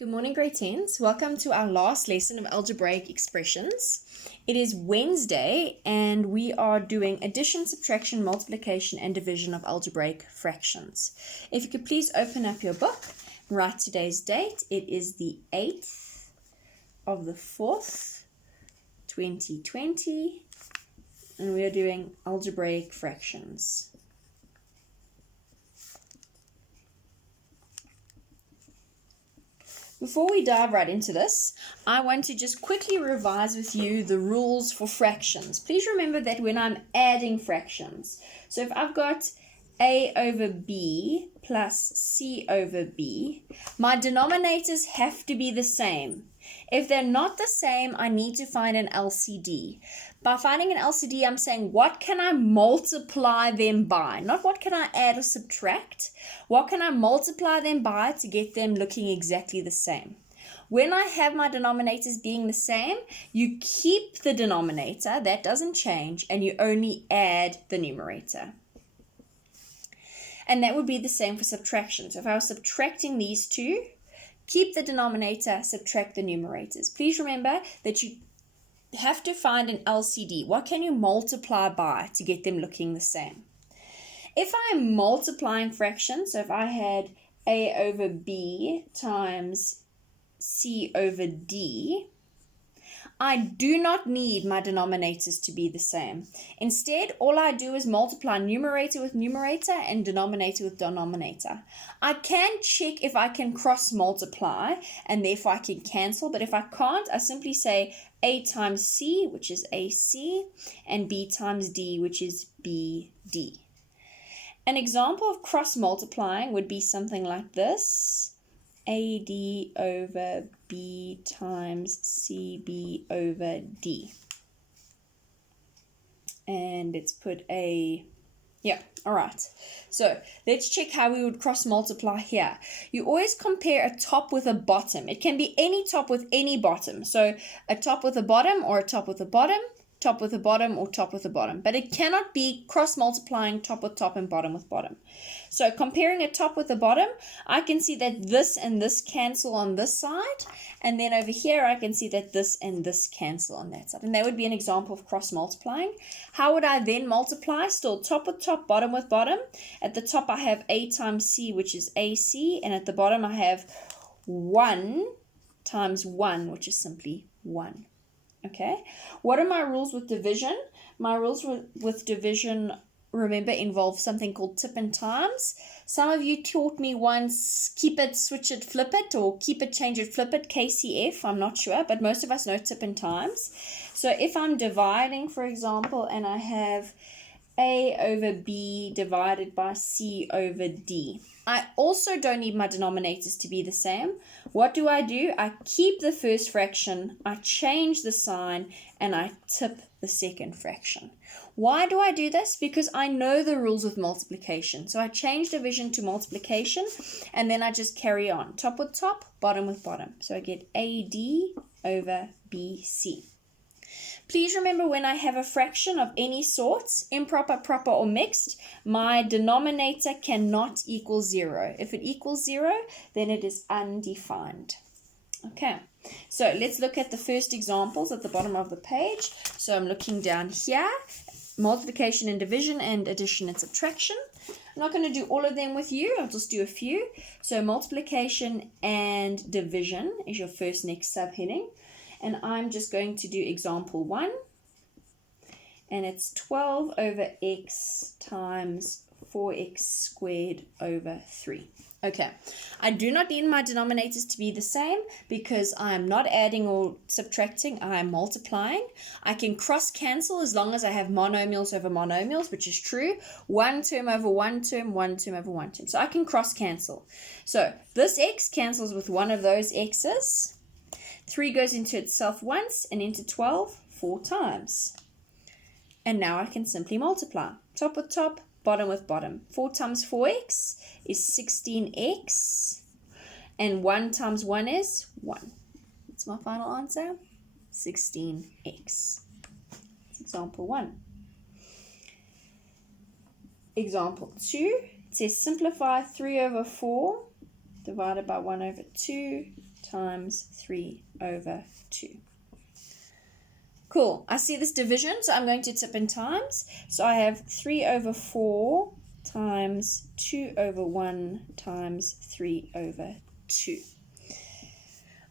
Good morning, grade 10s. Welcome to our last lesson of algebraic expressions. It is Wednesday and we are doing addition, subtraction, multiplication, and division of algebraic fractions. If you could please open up your book and write today's date. It is the 8th of the 4th, 2020, and we are doing algebraic fractions. Before we dive right into this, I want to just quickly revise with you the rules for fractions. Please remember that when I'm adding fractions, so if I've got a over b plus c over b, my denominators have to be the same. If they're not the same, I need to find an LCD. By finding an LCD, I'm saying what can I multiply them by? Not what can I add or subtract. What can I multiply them by to get them looking exactly the same? When I have my denominators being the same, you keep the denominator, that doesn't change, and you only add the numerator. And that would be the same for subtraction. So if I was subtracting these two, keep the denominator, subtract the numerators. Please remember that you have to find an LCD. What can you multiply by to get them looking the same? If I'm multiplying fractions, so if I had a over b times c over d, I do not need my denominators to be the same. Instead, all I do is multiply numerator with numerator and denominator with denominator. I can check if I can cross multiply and therefore I can cancel, but if I can't, I simply say a times c, which is ac, and b times d, which is bd. An example of cross multiplying would be something like this: AD over B times CB over D. And let's put all right. So let's check how we would cross multiply here. You always compare a top with a bottom. It can be any top with any bottom. So a top with a bottom or a top with a bottom, top with a bottom or top with a bottom. But it cannot be cross multiplying top with top and bottom with bottom. So comparing a top with a bottom, I can see that this and this cancel on this side. And then over here, I can see that this and this cancel on that side. And that would be an example of cross multiplying. How would I then multiply? Still top with top, bottom with bottom. At the top, I have a times c, which is ac. And at the bottom, I have 1 times 1, which is simply 1. Okay, what are my rules with division? My rules with division, remember, involve something called tip and times. Some of you taught me once keep it, switch it, flip it, or keep it, change it, flip it, KCF, I'm not sure, but most of us know tip and times. So if I'm dividing, for example, and I have a over b divided by c over d, I also don't need my denominators to be the same. What do? I keep the first fraction, I change the sign, and I tip the second fraction. Why do I do this? Because I know the rules with multiplication. So I change division to multiplication, and then I just carry on. Top with top, bottom with bottom. So I get AD over BC. Please remember, when I have a fraction of any sort, improper, proper, or mixed, my denominator cannot equal 0. If it equals 0, then it is undefined. Okay, so let's look at the first examples at the bottom of the page. So I'm looking down here, multiplication and division and addition and subtraction. I'm not going to do all of them with you, I'll just do a few. So multiplication and division is your first next subheading. And I'm just going to do example 1. And it's 12 over x times 4x squared over 3. Okay, I do not need my denominators to be the same because I am not adding or subtracting, I am multiplying. I can cross cancel as long as I have monomials over monomials, which is true. One term over one term, one term over one term. So I can cross cancel. So this x cancels with one of those x's. 3 goes into itself once and into 12 4 times. And now I can simply multiply. Top with top, bottom with bottom. 4 times 4x is 16x. And 1 times 1 is 1. That's my final answer. 16x. That's example 1. Example 2. It says simplify 3 over 4 divided by 1 over 2 times 3 over 2. Cool. I see this division, so I'm going to tip in times. So I have 3 over 4 times 2 over 1 times 3 over 2.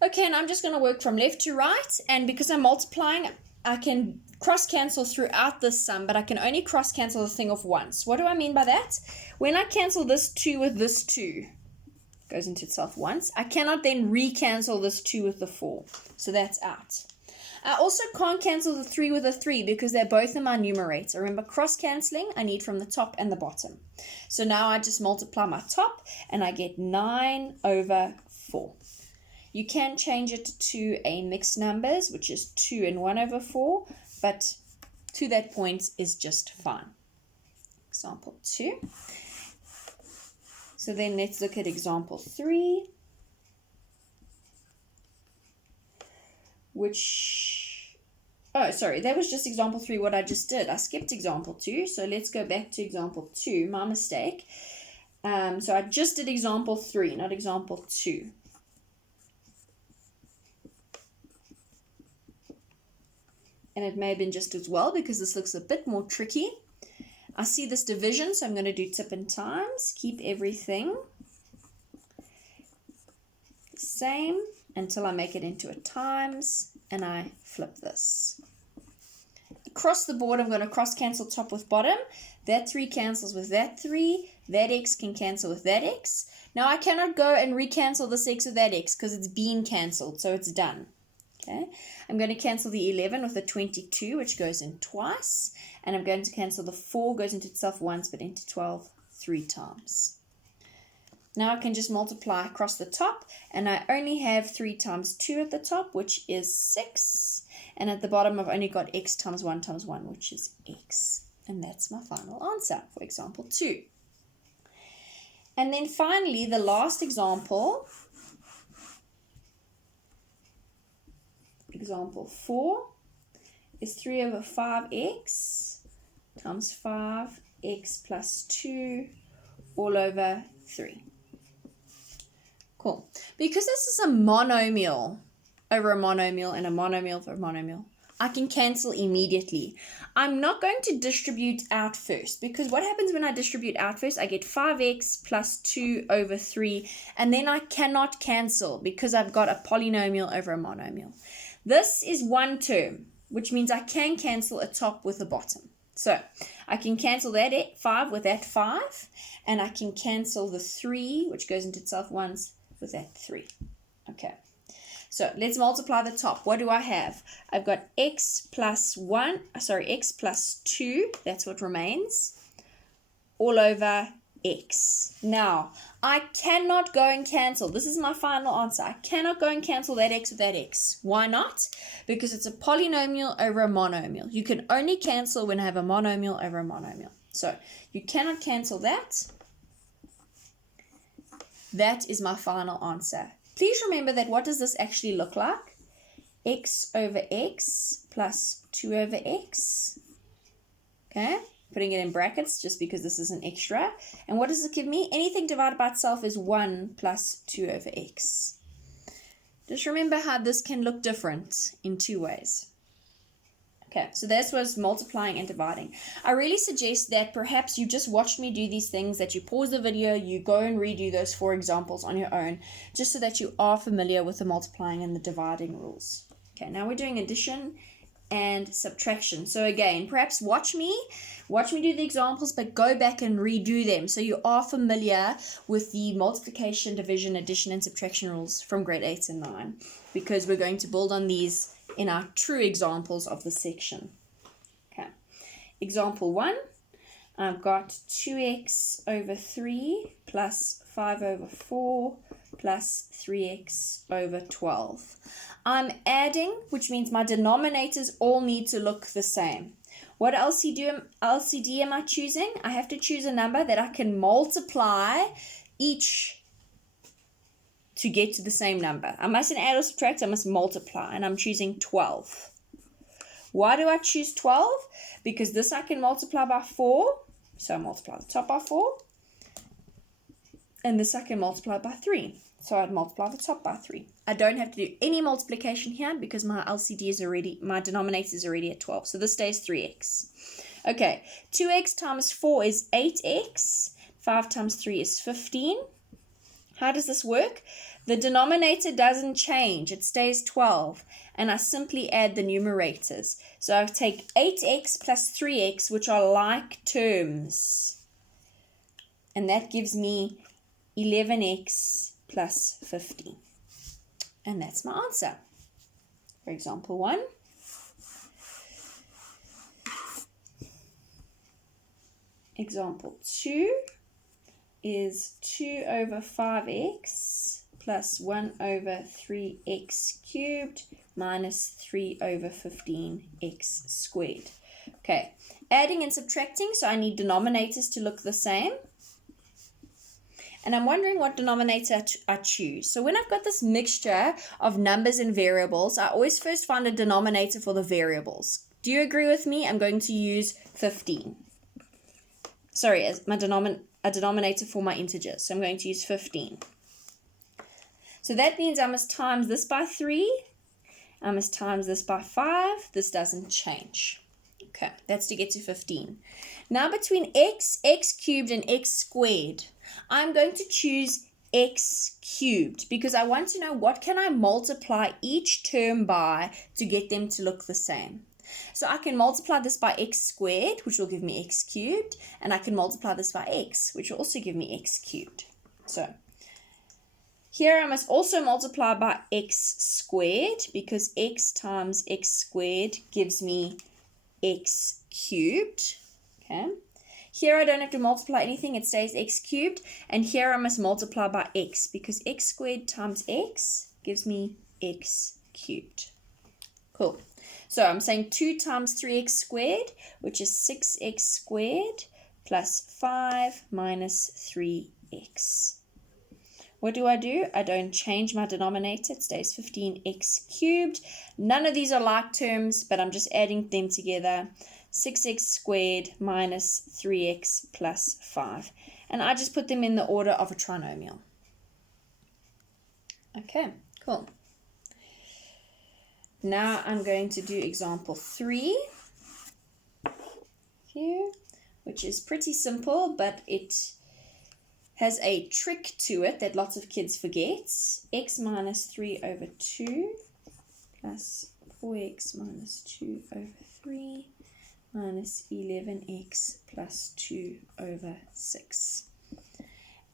Okay, and I'm just going to work from left to right, and because I'm multiplying, I can cross-cancel throughout this sum, but I can only cross-cancel the thing off once. What do I mean by that? When I cancel this 2 with this 2, goes into itself once, I cannot then re-cancel this 2 with the 4, so that's out. I also can't cancel the 3 with a 3 because they're both in my numerator. Remember, cross-cancelling, I need from the top and the bottom. So now I just multiply my top, and I get 9 over 4. You can change it to a mixed numbers, which is 2 and 1 over 4, but to that point is just fine. Example 2. So then let's look at example 3, which, oh, sorry, that was just example 3, what I just did. I skipped example 2, so let's go back to example 2, my mistake. So I just did example 3, not example 2. And it may have been just as well because this looks a bit more tricky. I see this division, so I'm going to do tip and times. Keep everything the same until I make it into a times, and I flip this. Across the board, I'm going to cross-cancel top with bottom. That 3 cancels with that 3. That x can cancel with that x. Now I cannot go and re-cancel this x with that x because it's been cancelled, so it's done. Okay, I'm going to cancel the 11 with the 22, which goes in twice. And I'm going to cancel the 4, goes into itself once, but into 12 3 times. Now I can just multiply across the top, and I only have 3 times 2 at the top, which is 6. And at the bottom, I've only got x times 1, which is x. And that's my final answer for example 2. And then finally, the last example, example 4, is 3 over 5x times 5x plus 2 all over 3. Cool. Because this is a monomial over a monomial and a monomial over a monomial, I can cancel immediately. I'm not going to distribute out first, because what happens when I distribute out first? I get 5x plus 2 over 3, and then I cannot cancel because I've got a polynomial over a monomial. This is one term, which means I can cancel a top with a bottom. So I can cancel that 5 with that 5, and I can cancel the 3, which goes into itself once, with that 3. Okay, so let's multiply the top. What do I have? I've got x plus 2, that's what remains, all over x. Now, I cannot go and cancel. This is my final answer. I cannot go and cancel that x with that x. Why not? Because it's a polynomial over a monomial. You can only cancel when I have a monomial over a monomial. So, you cannot cancel that. That is my final answer. Please remember that what does this actually look like? X over x plus 2 over x. Okay? Putting it in brackets just because this is an extra. And what does it give me? Anything divided by itself is 1 plus 2 over x. Just remember how this can look different in 2 ways. Okay, so this was multiplying and dividing. I really suggest that perhaps you just watched me do these things, that you pause the video, you go and redo those 4 examples on your own, just so that you are familiar with the multiplying and the dividing rules. Okay, now we're doing addition and subtraction. So again, perhaps watch me do the examples, but go back and redo them so you are familiar with the multiplication, division, addition, and subtraction rules from grade 8 and 9, because we're going to build on these in our true examples of the section. Okay, example 1, I've got 2x over 3 plus 5 over 4 plus 3x over 12. I'm adding, which means my denominators all need to look the same. What LCD am I choosing? I have to choose a number that I can multiply each to get to the same number. I mustn't add or subtract, I must multiply, and I'm choosing 12. Why do I choose 12? Because this I can multiply by 4, so I multiply the top by 4, And this I can multiply by 3. So I'd multiply the top by 3. I don't have to do any multiplication here because my LCD is already, my denominator is already at 12. So this stays 3x. Okay, 2x times 4 is 8x. 5 times 3 is 15. How does this work? The denominator doesn't change. It stays 12. And I simply add the numerators. So I take 8x plus 3x, which are like terms. And that gives me 11x plus 15. And that's my answer. For example 1. Example 2 is 2 over 5x plus 1 over 3x cubed minus 3 over 15x squared. Okay, adding and subtracting, so I need denominators to look the same. And I'm wondering what denominator I choose. So when I've got this mixture of numbers and variables, I always first find a denominator for the variables. Do you agree with me? I'm going to use 15. Sorry, as my denominator for my integers. So I'm going to use 15. So that means I must times this by 3. I must times this by 5. This doesn't change. Okay, that's to get to 15. Now between x cubed, and x squared, I'm going to choose x cubed because I want to know what can I multiply each term by to get them to look the same. So I can multiply this by x squared, which will give me x cubed, and I can multiply this by x, which will also give me x cubed. So here I must also multiply by x squared because x times x squared gives me x cubed. Okay. Here I don't have to multiply anything, it stays x cubed. And here I must multiply by x because x squared times x gives me x cubed. Cool. So I'm saying 2 times 3x squared, which is 6x squared plus 5 minus 3x. What do? I don't change my denominator. It stays 15x cubed. None of these are like terms, but I'm just adding them together. 6x squared minus 3x plus 5. And I just put them in the order of a trinomial. Okay, cool. Now I'm going to do example 3 here, which is pretty simple, but it has a trick to it that lots of kids forget. X minus 3 over 2 plus 4x minus 2 over 3 minus 11x plus 2 over 6.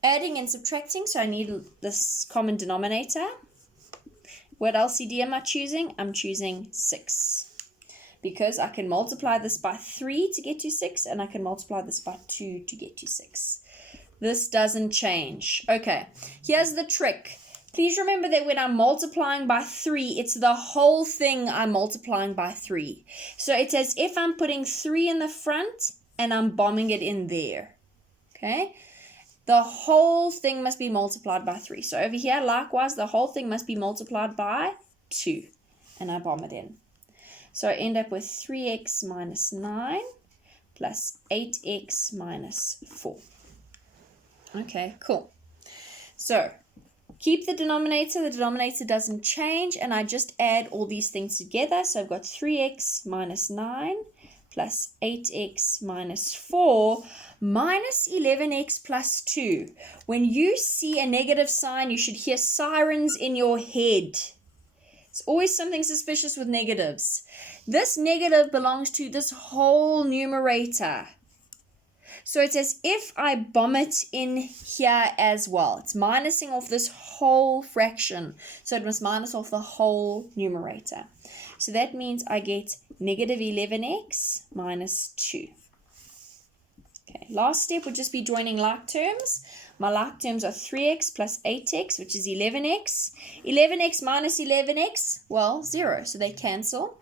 Adding and subtracting, so I need this common denominator. What LCD am I choosing? I'm choosing 6. Because I can multiply this by 3 to get to 6, and I can multiply this by 2 to get to 6. This doesn't change. Okay, here's the trick. Please remember that when I'm multiplying by 3, it's the whole thing I'm multiplying by 3. So it's as if I'm putting 3 in the front and I'm bombing it in there. Okay? The whole thing must be multiplied by 3. So over here, likewise, the whole thing must be multiplied by 2. And I bomb it in. So I end up with 3x minus 9 plus 8x minus 4. Okay, cool. So keep the denominator doesn't change, and I just add all these things together. So I've got 3x minus 9 plus 8x minus 4 minus 11x plus 2. When you see a negative sign, you should hear sirens in your head. It's always something suspicious with negatives. This negative belongs to this whole numerator. So it's as if I bomb it in here as well. It's minusing off this whole fraction. So it must minus off the whole numerator. So that means I get negative 11x minus 2. Okay, last step would just be joining like terms. My like terms are 3x plus 8x, which is 11x. 11x minus 11x, well, 0. So they cancel.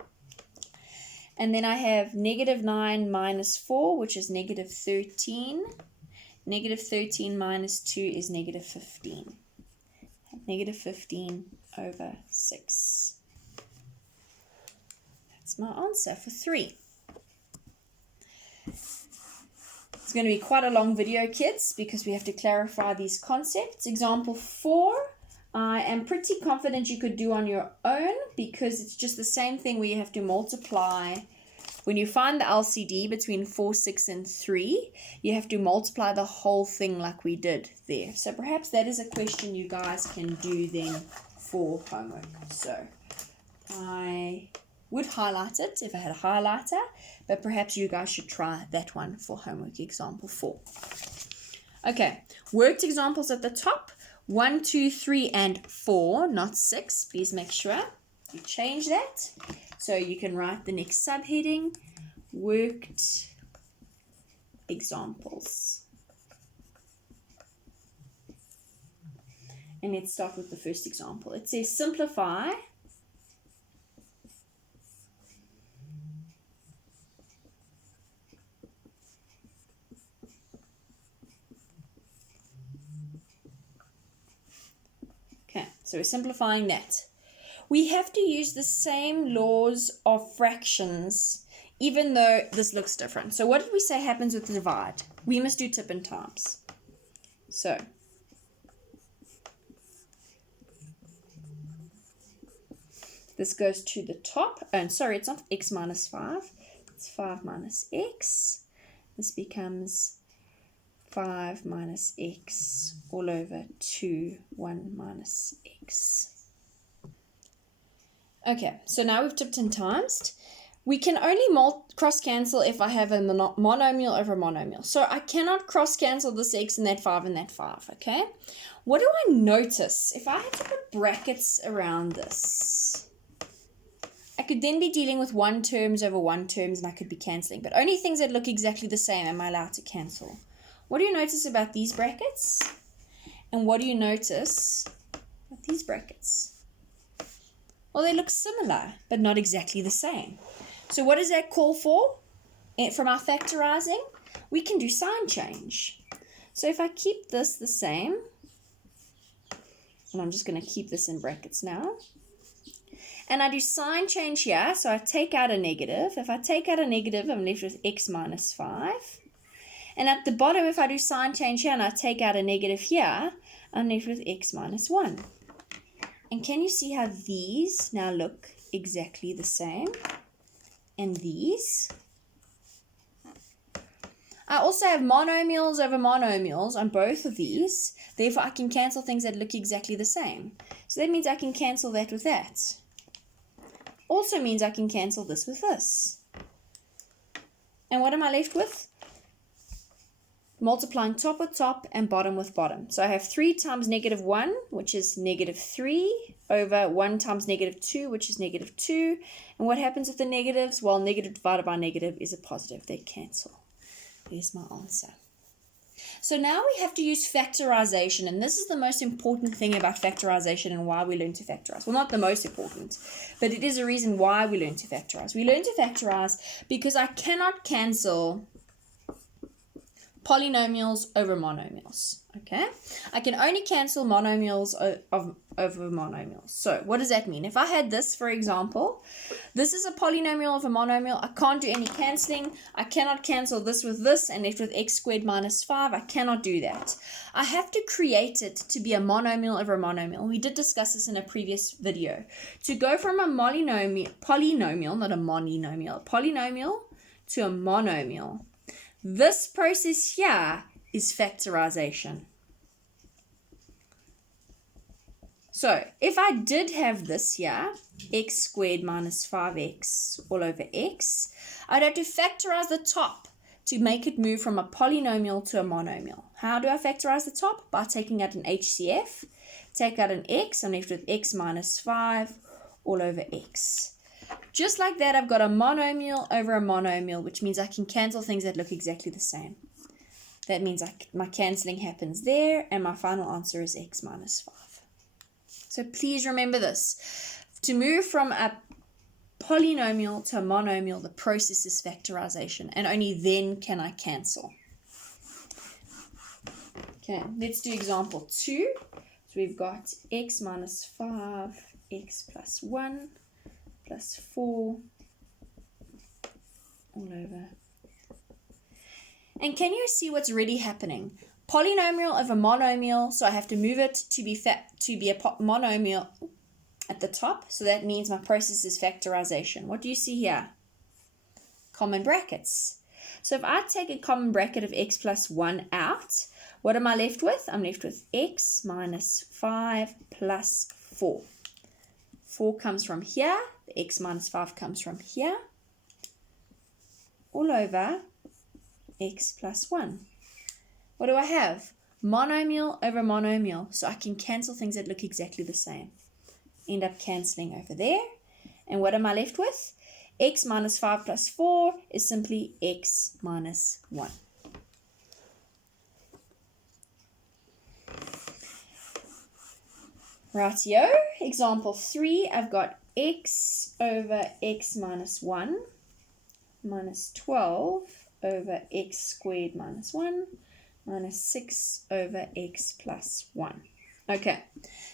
And then I have negative 9 minus 4, which is negative 13. Negative 13 minus 2 is negative 15. Negative 15 over 6. That's my answer for 3. It's going to be quite a long video, kids, because we have to clarify these concepts. Example 4, I am pretty confident you could do on your own because it's just the same thing where you have to multiply. When you find the LCD between 4, 6, and 3, you have to multiply the whole thing like we did there. So perhaps that is a question you guys can do then for homework. So I would highlight it if I had a highlighter, but perhaps you guys should try that one for homework, example 4. Okay, worked examples at the top, 1, 2, 3, and 4, not 6. Please make sure you change that. So you can write the next subheading, worked examples. And let's start with the first example. It says simplify so we're simplifying that. We have to use the same laws of fractions, even though this looks different. So what did we say happens with the divide? We must do tip and times. So this goes to the top. Oh, sorry, it's not x minus 5. It's 5 minus x. This becomes 5 minus x all over 2, 1 minus x. Okay, so now we've tipped and timesed. We can only cross-cancel if I have a monomial over monomial. So I cannot cross-cancel this x and that 5 and that 5, okay? What do I notice? If I had to put brackets around this, I could then be dealing with 1 terms over 1 terms and I could be cancelling. But only things that look exactly the same am I allowed to cancel. What do you notice about these brackets? And what do you notice about these brackets? Well, they look similar, but not exactly the same. So what does that call for? From our factorizing, we can do sign change. So if I keep this the same, and I'm just going to keep this in brackets now, and I do sign change here, so I take out a negative. If I take out a negative, I'm left with x minus 5. And at the bottom, if I do sign change here and I take out a negative here, I'm left with x minus 1. And can you see how these now look exactly the same? And these? I also have monomials over monomials on both of these. Therefore, I can cancel things that look exactly the same. So that means I can cancel that with that. Also means I can cancel this with this. And what am I left with? Multiplying top with top and bottom with bottom. So I have 3 times negative 1, which is negative 3, over 1 times negative 2, which is negative 2. And what happens with the negatives? Well, negative divided by negative is a positive. They cancel. There's my answer. So now we have to use factorization, and this is the most important thing about factorization and why we learn to factorize. Well, not the most important, but it is a reason why we learn to factorize. We learn to factorize because I cannot cancel polynomials over monomials, okay? I can only cancel monomials over monomials. So what does that mean? If I had this, for example, this is a polynomial of a monomial. I can't do any cancelling. I cannot cancel this with this and left with x squared minus 5. I cannot do that. I have to create it to be a monomial over a monomial. We did discuss this in a previous video. To go from a polynomial, not a monomial, polynomial to a monomial, this process here is factorization. So if I did have this here, x squared minus 5x all over x, I'd have to factorize the top to make it move from a polynomial to a monomial. How do I factorize the top? By taking out an HCF, take out an x, I'm left with x minus 5 all over x. Just like that, I've got a monomial over a monomial, which means I can cancel things that look exactly the same. That means my cancelling happens there, and my final answer is x minus 5. So please remember this. To move from a polynomial to a monomial, the process is factorization, and only then can I cancel. Okay, let's do example 2. So we've got x minus 5, x plus 1, plus 4 all over And can you see what's really happening? Polynomial over monomial, so I have to move it to be a monomial at the top. So that means my process is factorization. What do you see here? Common brackets. So if I take a common bracket of x plus 1 out, what am I left with? I'm left with x minus 5 plus 4. 4 comes from here. The x minus 5 comes from here. All over x plus 1. What do I have? Monomial over monomial. So I can cancel things that look exactly the same. End up cancelling over there. And what am I left with? X minus 5 plus 4 is simply x minus 1. Rightio. Example 3, I've got x over x minus 1 minus 12 over x squared minus 1 minus 6 over x plus 1. Okay,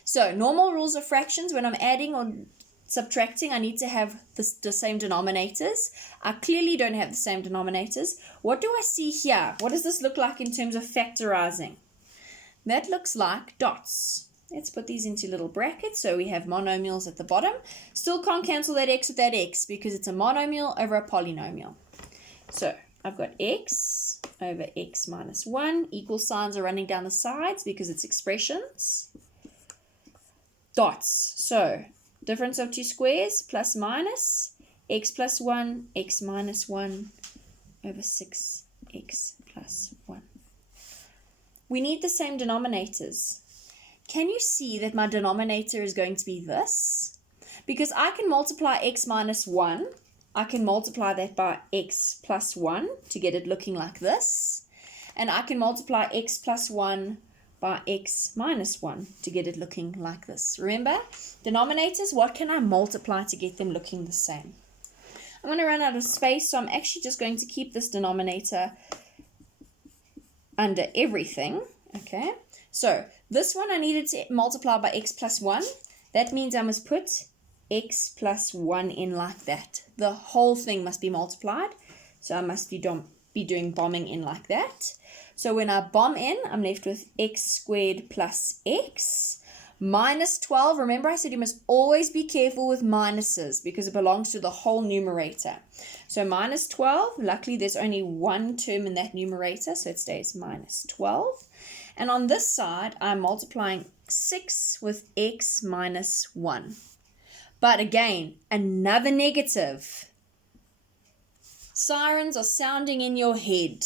so normal rules of fractions, when I'm adding or subtracting, I need to have the same denominators. I clearly don't have the same denominators. What do I see here? What does this look like in terms of factorizing? That looks like dots. Let's put these into little brackets so we have monomials at the bottom. Still can't cancel that x with that x because it's a monomial over a polynomial. So I've got x over x minus 1. Equal signs are running down the sides because it's expressions. Dots. So difference of two squares, plus minus, x plus 1, x minus 1 over 6x plus 1. We need the same denominators. Can you see that my denominator is going to be this? Because I can multiply x minus 1. I can multiply that by x plus 1 to get it looking like this. And I can multiply x plus 1 by x minus 1 to get it looking like this. Remember, denominators, what can I multiply to get them looking the same? I'm going to run out of space, so I'm actually just going to keep this denominator under everything. Okay, so this one I needed to multiply by x plus 1. That means I must put x plus 1 in like that. The whole thing must be multiplied. So I must be doing bombing in like that. So when I bomb in, I'm left with x squared plus x minus 12. Remember I said you must always be careful with minuses because it belongs to the whole numerator. So minus 12, luckily there's only one term in that numerator, so it stays minus 12. And on this side, I'm multiplying 6 with x minus 1. But again, another negative. Sirens are sounding in your head.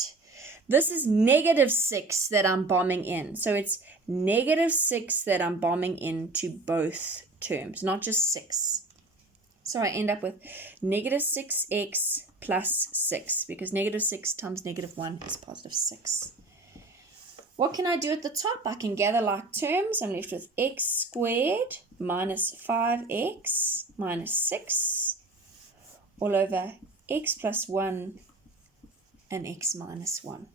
This is negative 6 that I'm bombing in. So it's negative 6 that I'm bombing into both terms, not just 6. So I end up with negative 6x plus 6 because negative 6 times negative 1 is positive 6. What can I do at the top? I can gather like terms. I'm left with x squared minus 5x minus 6 all over x plus 1 and x minus 1.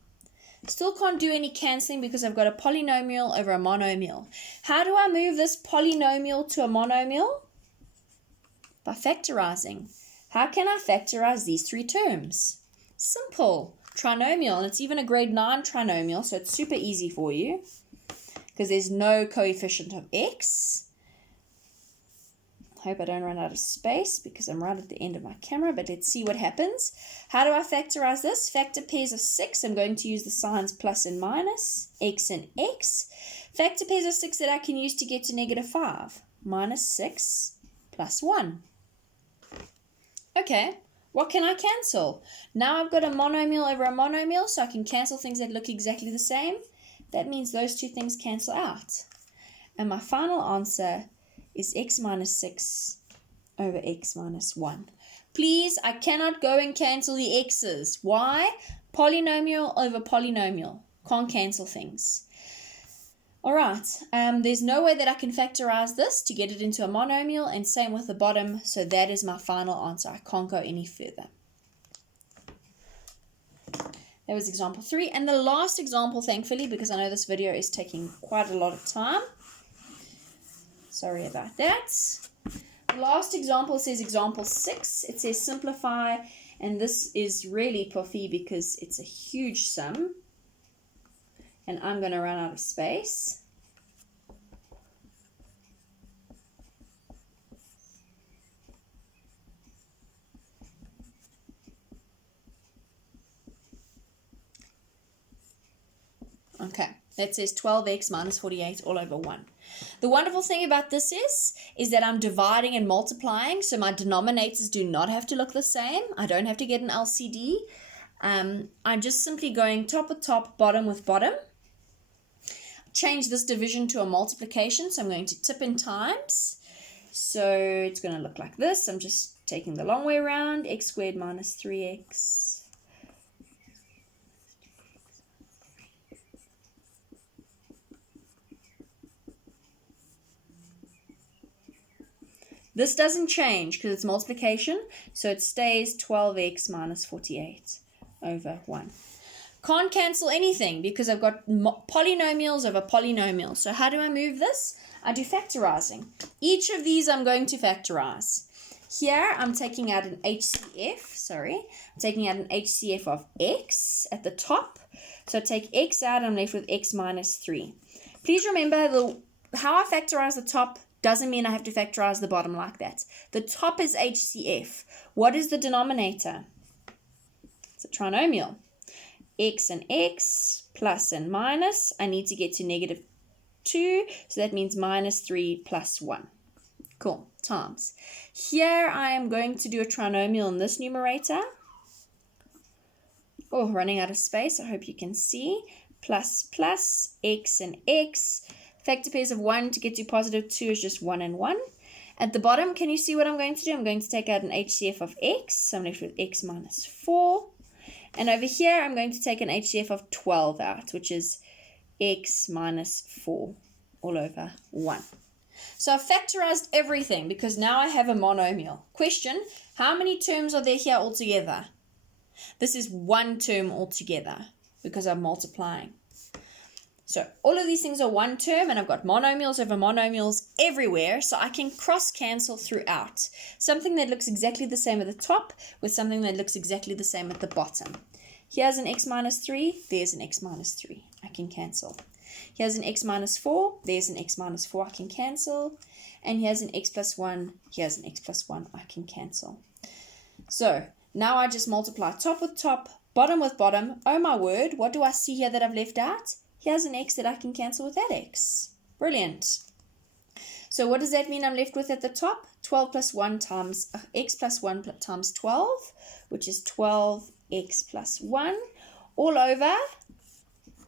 Still can't do any cancelling because I've got a polynomial over a monomial. How do I move this polynomial to a monomial? By factorizing. How can I factorize these three terms? Simple. Trinomial, and it's even a grade 9 trinomial, so it's super easy for you because there's no coefficient of x. Hope I don't run out of space because I'm right at the end of my camera, but let's see what happens. How do I factorize this? Factor pairs of 6. I'm going to use the signs plus and minus, x and x. Factor pairs of 6 that I can use to get to negative 5. Minus 6 plus 1. Okay, what can I cancel? Now I've got a monomial over a monomial, so I can cancel things that look exactly the same. That means those two things cancel out. And my final answer is x minus 6 over x minus 1. Please, I cannot go and cancel the x's. Why? Polynomial over polynomial. Can't cancel things. Alright, there's no way that I can factorize this to get it into a monomial, and same with the bottom, so that is my final answer. I can't go any further. That was example 3, and the last example, thankfully, because I know this video is taking quite a lot of time. Sorry about that. The last example says example 6. It says simplify And this is really puffy because it's a huge sum. And I'm going to run out of space. Okay, that says 12x minus 48 all over 1. The wonderful thing about this is that I'm dividing and multiplying, so my denominators do not have to look the same. I don't have to get an LCD. I'm just simply going top with top, bottom with bottom. Change this division to a multiplication, so I'm going to tip in times. So it's going to look like this. I'm just taking the long way around, x squared minus 3x. This doesn't change because it's multiplication, so it stays 12x minus 48 over 1. Can't cancel anything because I've got polynomials over polynomials. So how do I move this? I do factorizing. Each of these I'm going to factorize. Here I'm taking out an HCF, I'm taking out an HCF of x at the top. So I take x out, I'm left with x minus 3. Please remember how I factorize the top doesn't mean I have to factorize the bottom like that. The top is HCF. What is the denominator? It's a trinomial. X and x, plus and minus. I need to get to negative 2, so that means minus 3 plus 1. Cool, times. Here I am going to do a trinomial in this numerator. Oh, running out of space, I hope you can see. Plus, x and x. Factor pairs of 1 to get to positive 2 is just 1 and 1. At the bottom, can you see what I'm going to do? I'm going to take out an HCF of x, so I'm left with x minus 4. And over here, I'm going to take an HCF of 12 out, which is x minus 4 all over 1. So I've factorized everything because now I have a monomial. Question, how many terms are there here altogether? This is one term altogether because I'm multiplying. So all of these things are one term, and I've got monomials over monomials everywhere, so I can cross-cancel throughout. Something that looks exactly the same at the top with something that looks exactly the same at the bottom. Here's an x minus 3, there's an x minus 3. I can cancel. Here's an x minus 4, there's an x minus 4, I can cancel. And here's an x plus 1, here's an x plus 1, I can cancel. So now I just multiply top with top, bottom with bottom. Oh my word, what do I see here that I've left out? Here's an x that I can cancel with that x. Brilliant. So what does that mean I'm left with at the top? 12 plus 1 times x plus 1 times 12, which is 12x plus 1 all over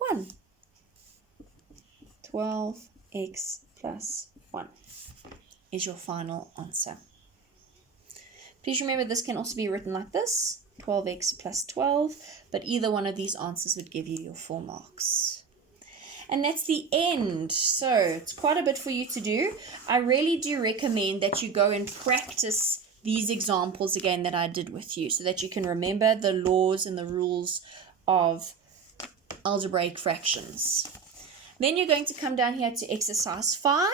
1. 12x plus 1 is your final answer. Please remember this can also be written like this, 12x plus 12, but either one of these answers would give you your full marks. And that's the end. So it's quite a bit for you to do. I really do recommend that you go and practice these examples again that I did with you so that you can remember the laws and the rules of algebraic fractions. Then you're going to come down here to exercise 5,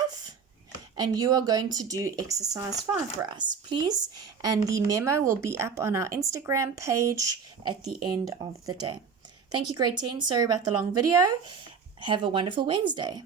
and you are going to do exercise 5 for us, please. And the memo will be up on our Instagram page at the end of the day. Thank you, grade 10. Sorry about the long video. Have a wonderful Wednesday.